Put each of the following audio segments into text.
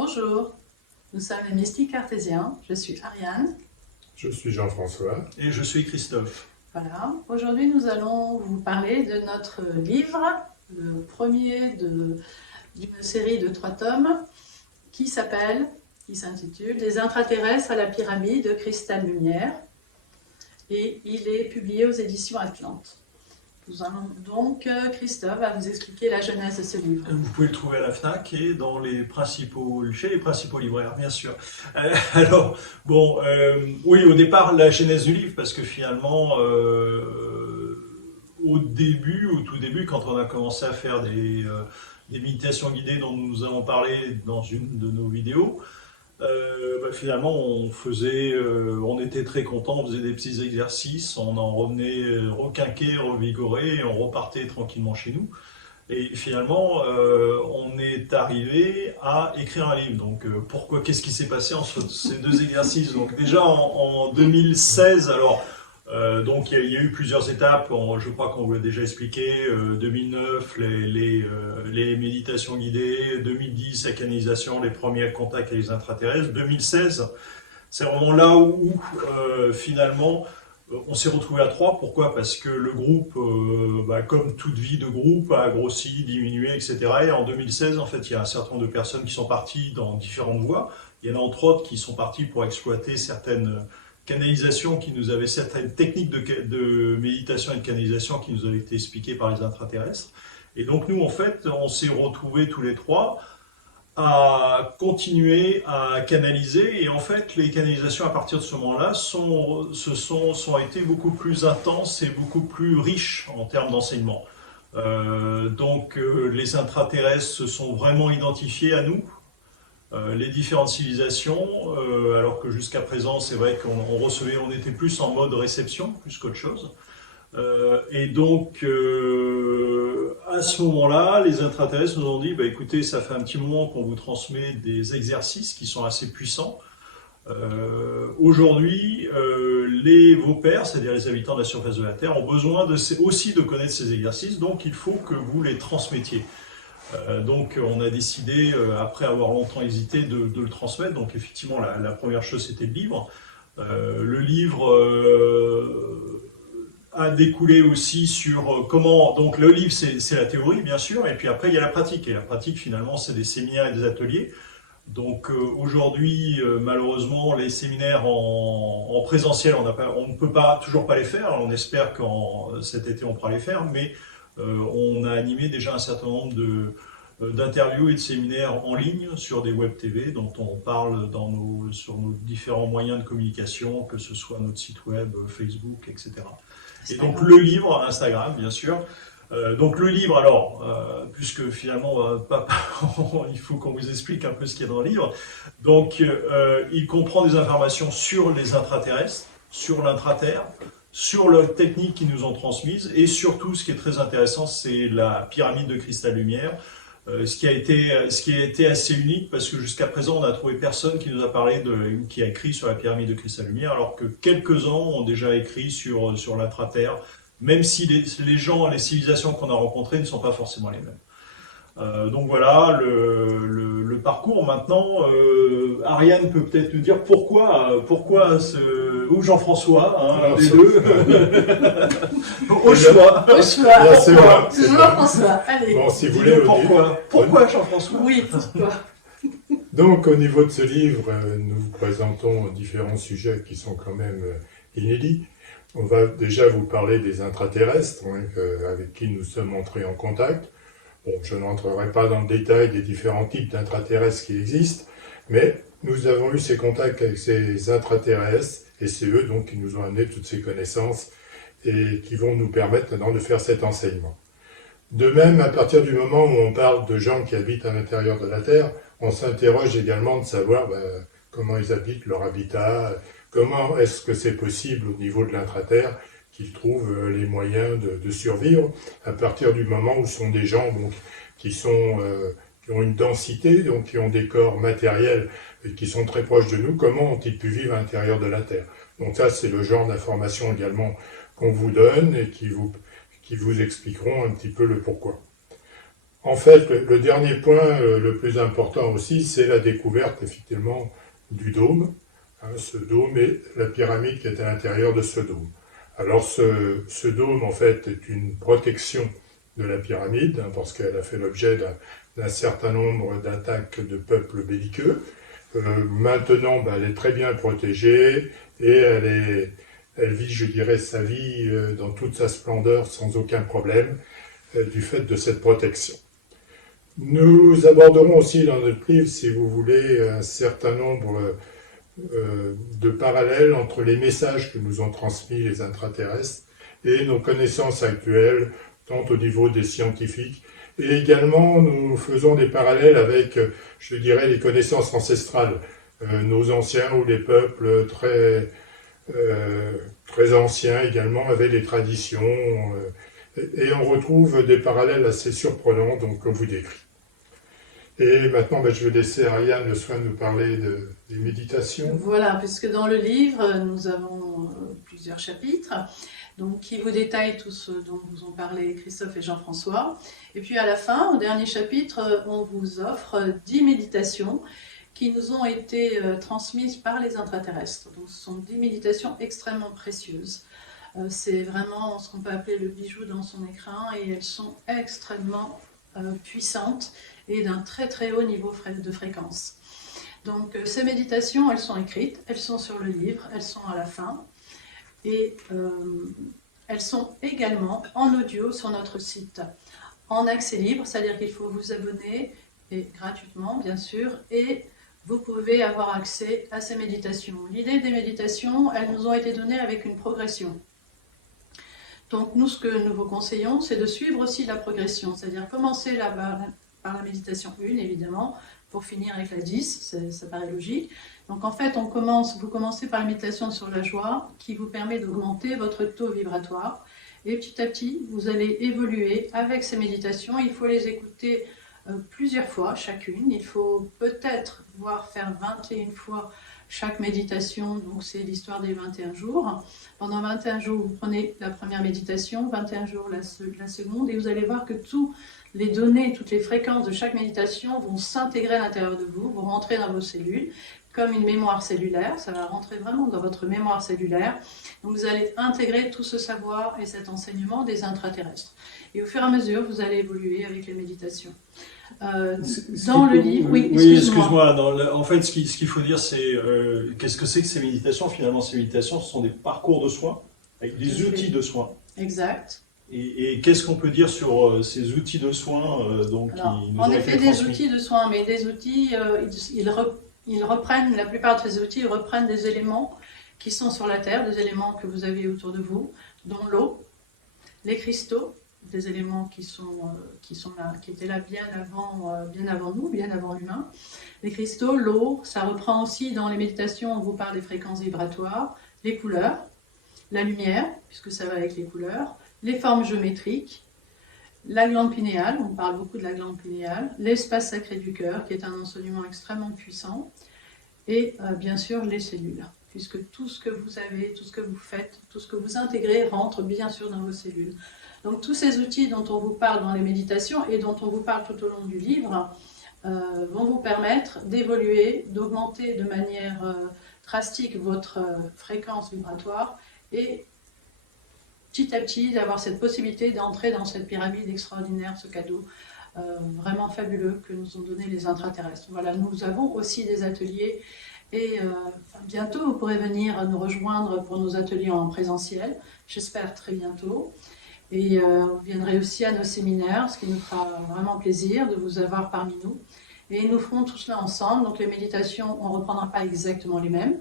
Bonjour, nous sommes les mystiques cartésiens. Je suis Ariane. Je suis Jean-François. Et je suis Christophe. Voilà. Aujourd'hui, nous allons vous parler de notre livre, le premier d'une série de 3 tomes, qui s'intitule Des intraterrestres à la pyramide de cristal lumière. Et il est publié aux éditions Atlante. Nous allons donc, Christophe va vous expliquer la genèse de ce livre. Vous pouvez le trouver à la FNAC et chez les principaux libraires, bien sûr. Oui, au départ, la genèse du livre, parce que finalement, au tout début, quand on a commencé à faire des méditations guidées dont nous allons parler dans une de nos vidéos, finalement, on était très contents, on faisait des petits exercices, on en revenait requinqué, revigoré, et on repartait tranquillement chez nous. Et finalement, on est arrivé à écrire un livre. Donc, qu'est-ce qui s'est passé entre ces deux exercices? Donc, déjà en 2016, donc il y a eu plusieurs étapes. Je crois qu'on vous l'a déjà expliqué. 2009, les méditations guidées. 2010, la canalisation, les premiers contacts avec les intraterrestres. 2016, c'est vraiment là où finalement on s'est retrouvé à 3. Pourquoi? Parce que le groupe, comme toute vie de groupe, a grossi, diminué, etc. Et en 2016, en fait, il y a un certain nombre de personnes qui sont parties dans différentes voies. Il y en a entre autres qui sont partis pour exploiter certaines canalisations certaines techniques de méditation et de canalisation qui nous avaient été expliquées par les intraterrestres. Et donc nous, en fait, on s'est retrouvés tous les 3 à continuer à canaliser, et en fait les canalisations à partir de ce moment-là sont été beaucoup plus intenses et beaucoup plus riches en termes d'enseignement. Les intraterrestres se sont vraiment identifiés à nous, les différentes civilisations, alors que jusqu'à présent c'est vrai on était plus en mode réception plus qu'autre chose. À ce moment-là, les intraterrestres nous ont dit, écoutez, ça fait un petit moment qu'on vous transmet des exercices qui sont assez puissants. Aujourd'hui, vos pairs, c'est-à-dire les habitants de la surface de la Terre, ont besoin aussi de connaître ces exercices, donc il faut que vous les transmettiez. Donc on a décidé, après avoir longtemps hésité, de le transmettre. Donc effectivement, la première chose, c'était le livre. Le livre a découlé aussi sur comment... Donc le livre, c'est la théorie, bien sûr, et puis après, il y a la pratique. Et la pratique, finalement, c'est des séminaires et des ateliers. Donc aujourd'hui, malheureusement, les séminaires en présentiel, on ne peut toujours pas les faire. On espère cet été, on pourra les faire, mais on a animé déjà un certain nombre d'interviews et de séminaires en ligne sur des web TV dont on parle sur nos différents moyens de communication, que ce soit notre site web, Facebook, etc. Et donc le livre, Instagram bien sûr. Donc le livre, puisque finalement il faut qu'on vous explique un peu ce qu'il y a dans le livre. Donc il comprend des informations sur les intraterrestres, sur l'intraterre, sur leurs techniques qu'ils nous ont transmises, et surtout ce qui est très intéressant, c'est la pyramide de cristal lumière. Ce qui a été assez unique, parce que jusqu'à présent on n'a trouvé personne qui nous a parlé qui a écrit sur la pyramide de cristal lumière, alors que quelques-uns ont déjà écrit sur l'intraterre, même si les gens, les civilisations qu'on a rencontrées ne sont pas forcément les mêmes. Donc voilà le parcours. Maintenant, Ariane peut peut-être nous dire pourquoi ou Jean-François, les deux. Au choix. C'est Jean-François. Allez. Bon, si vous voulez, pourquoi Jean-François? Oui, pourquoi? Donc au niveau de ce livre, nous vous présentons différents sujets qui sont quand même inédits. On va déjà vous parler des intraterrestres, avec qui nous sommes entrés en contact. Bon, je n'entrerai pas dans le détail des différents types d'intraterrestres qui existent, mais nous avons eu ces contacts avec ces intraterrestres, et c'est eux donc qui nous ont amené toutes ces connaissances et qui vont nous permettre maintenant de faire cet enseignement. De même, à partir du moment où on parle de gens qui habitent à l'intérieur de la Terre, on s'interroge également de savoir comment ils habitent leur habitat, comment est-ce que c'est possible au niveau de l'intraterre qu'ils trouvent les moyens de survivre à partir du moment où ce sont des gens qui ont une densité, donc qui ont des corps matériels et qui sont très proches de nous. Comment ont-ils pu vivre à l'intérieur de la Terre? Donc ça, c'est le genre d'information également qu'on vous donne et qui vous expliqueront un petit peu le pourquoi. En fait, le dernier point, le plus important aussi, c'est la découverte, effectivement, du dôme. Hein, ce dôme et la pyramide qui est à l'intérieur de ce dôme. Alors, ce dôme, en fait, est une protection de la pyramide, hein, parce qu'elle a fait l'objet d'un certain nombre d'attaques de peuples belliqueux. Maintenant, elle est très bien protégée et elle vit, je dirais, sa vie dans toute sa splendeur sans aucun problème du fait de cette protection. Nous aborderons aussi dans notre livre, si vous voulez, un certain nombre de parallèles entre les messages que nous ont transmis les intraterrestres et nos connaissances actuelles, tant au niveau des scientifiques, et également nous faisons des parallèles avec, je dirais, les connaissances ancestrales. Nos anciens ou les peuples très anciens également avaient des traditions, et on retrouve des parallèles assez surprenants donc, qu'on vous décrit. Et maintenant, je vais laisser Ariane le soin de nous parler des méditations. Voilà, puisque dans le livre, nous avons plusieurs chapitres donc, qui vous détaillent tout ce dont vous ont parlé Christophe et Jean-François. Et puis à la fin, au dernier chapitre, on vous offre 10 méditations qui nous ont été transmises par les intraterrestres. Donc ce sont 10 méditations extrêmement précieuses. C'est vraiment ce qu'on peut appeler le bijou dans son écrin et elles sont extrêmement puissantes et d'un très très haut niveau de fréquence. Donc ces méditations, elles sont écrites, elles sont sur le livre, elles sont à la fin et elles sont également en audio sur notre site, en accès libre, c'est-à-dire qu'il faut vous abonner, et gratuitement bien sûr, et vous pouvez avoir accès à ces méditations. L'idée des méditations, elles nous ont été données avec une progression. Donc nous, ce que nous vous conseillons, c'est de suivre aussi la progression, c'est-à-dire commencer là-bas par la méditation 1, évidemment, pour finir avec la 10, ça paraît logique. Donc en fait, vous commencez par la méditation sur la joie, qui vous permet d'augmenter votre taux vibratoire. Et petit à petit, vous allez évoluer avec ces méditations. Il faut les écouter plusieurs fois chacune. Il faut peut-être voir faire 21 fois chaque méditation, donc c'est l'histoire des 21 jours. Pendant 21 jours, vous prenez la première méditation, 21 jours la seconde, et vous allez voir que toutes les données, toutes les fréquences de chaque méditation vont s'intégrer à l'intérieur de vous, vont rentrer dans vos cellules, comme une mémoire cellulaire, ça va rentrer vraiment dans votre mémoire cellulaire. Donc vous allez intégrer tout ce savoir et cet enseignement des intraterrestres. Et au fur et à mesure, vous allez évoluer avec les méditations. Dans le livre, oui, excuse-moi. En fait, ce qu'il faut dire, c'est qu'est-ce que c'est que ces méditations? Finalement, ces méditations, ce sont des parcours de soins, avec des outils de soins. Exact. Et qu'est-ce qu'on peut dire sur ces outils de soins qui nous en ont effet, été des transmis? outils de soins, mais des outils, ils reprennent, la plupart de ces outils reprennent des éléments qui sont sur la Terre, des éléments que vous avez autour de vous, dont l'eau, les cristaux, des éléments qui étaient là bien avant nous, bien avant l'humain. Les cristaux, l'eau, ça reprend aussi dans les méditations, on vous parle des fréquences vibratoires, les couleurs, la lumière, puisque ça va avec les couleurs, les formes géométriques, la glande pinéale, on parle beaucoup de la glande pinéale, l'espace sacré du cœur, qui est un enseignement extrêmement puissant, et bien sûr les cellules, puisque tout ce que vous avez, tout ce que vous faites, tout ce que vous intégrez rentre bien sûr dans vos cellules. Donc tous ces outils dont on vous parle dans les méditations et dont on vous parle tout au long du livre vont vous permettre d'évoluer, d'augmenter de manière drastique votre fréquence vibratoire et petit à petit d'avoir cette possibilité d'entrer dans cette pyramide extraordinaire, ce cadeau vraiment fabuleux que nous ont donné les intraterrestres. Voilà, nous avons aussi des ateliers et bientôt vous pourrez venir nous rejoindre pour nos ateliers en présentiel, j'espère très bientôt. Et vous viendrez aussi à nos séminaires, ce qui nous fera vraiment plaisir de vous avoir parmi nous. Et nous ferons tout cela ensemble, donc les méditations, on ne reprendra pas exactement les mêmes.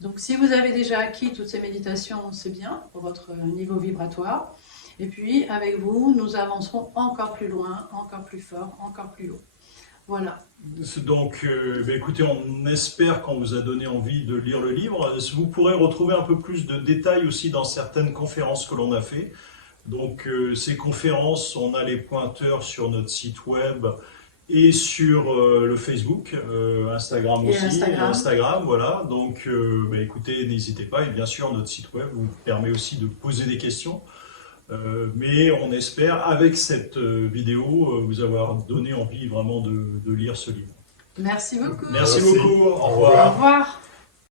Donc si vous avez déjà acquis toutes ces méditations, c'est bien pour votre niveau vibratoire. Et puis avec vous, nous avancerons encore plus loin, encore plus fort, encore plus haut. Voilà. Donc écoutez, on espère qu'on vous a donné envie de lire le livre. Vous pourrez retrouver un peu plus de détails aussi dans certaines conférences que l'on a fait. Donc ces conférences, on a les pointeurs sur notre site web et sur le Facebook, Instagram aussi, Instagram, voilà. Donc écoutez, n'hésitez pas, et bien sûr notre site web vous permet aussi de poser des questions. Mais on espère, avec cette vidéo, vous avoir donné envie vraiment de lire ce livre. Merci beaucoup. Merci Merci. beaucoup. Au Au revoir. Au revoir.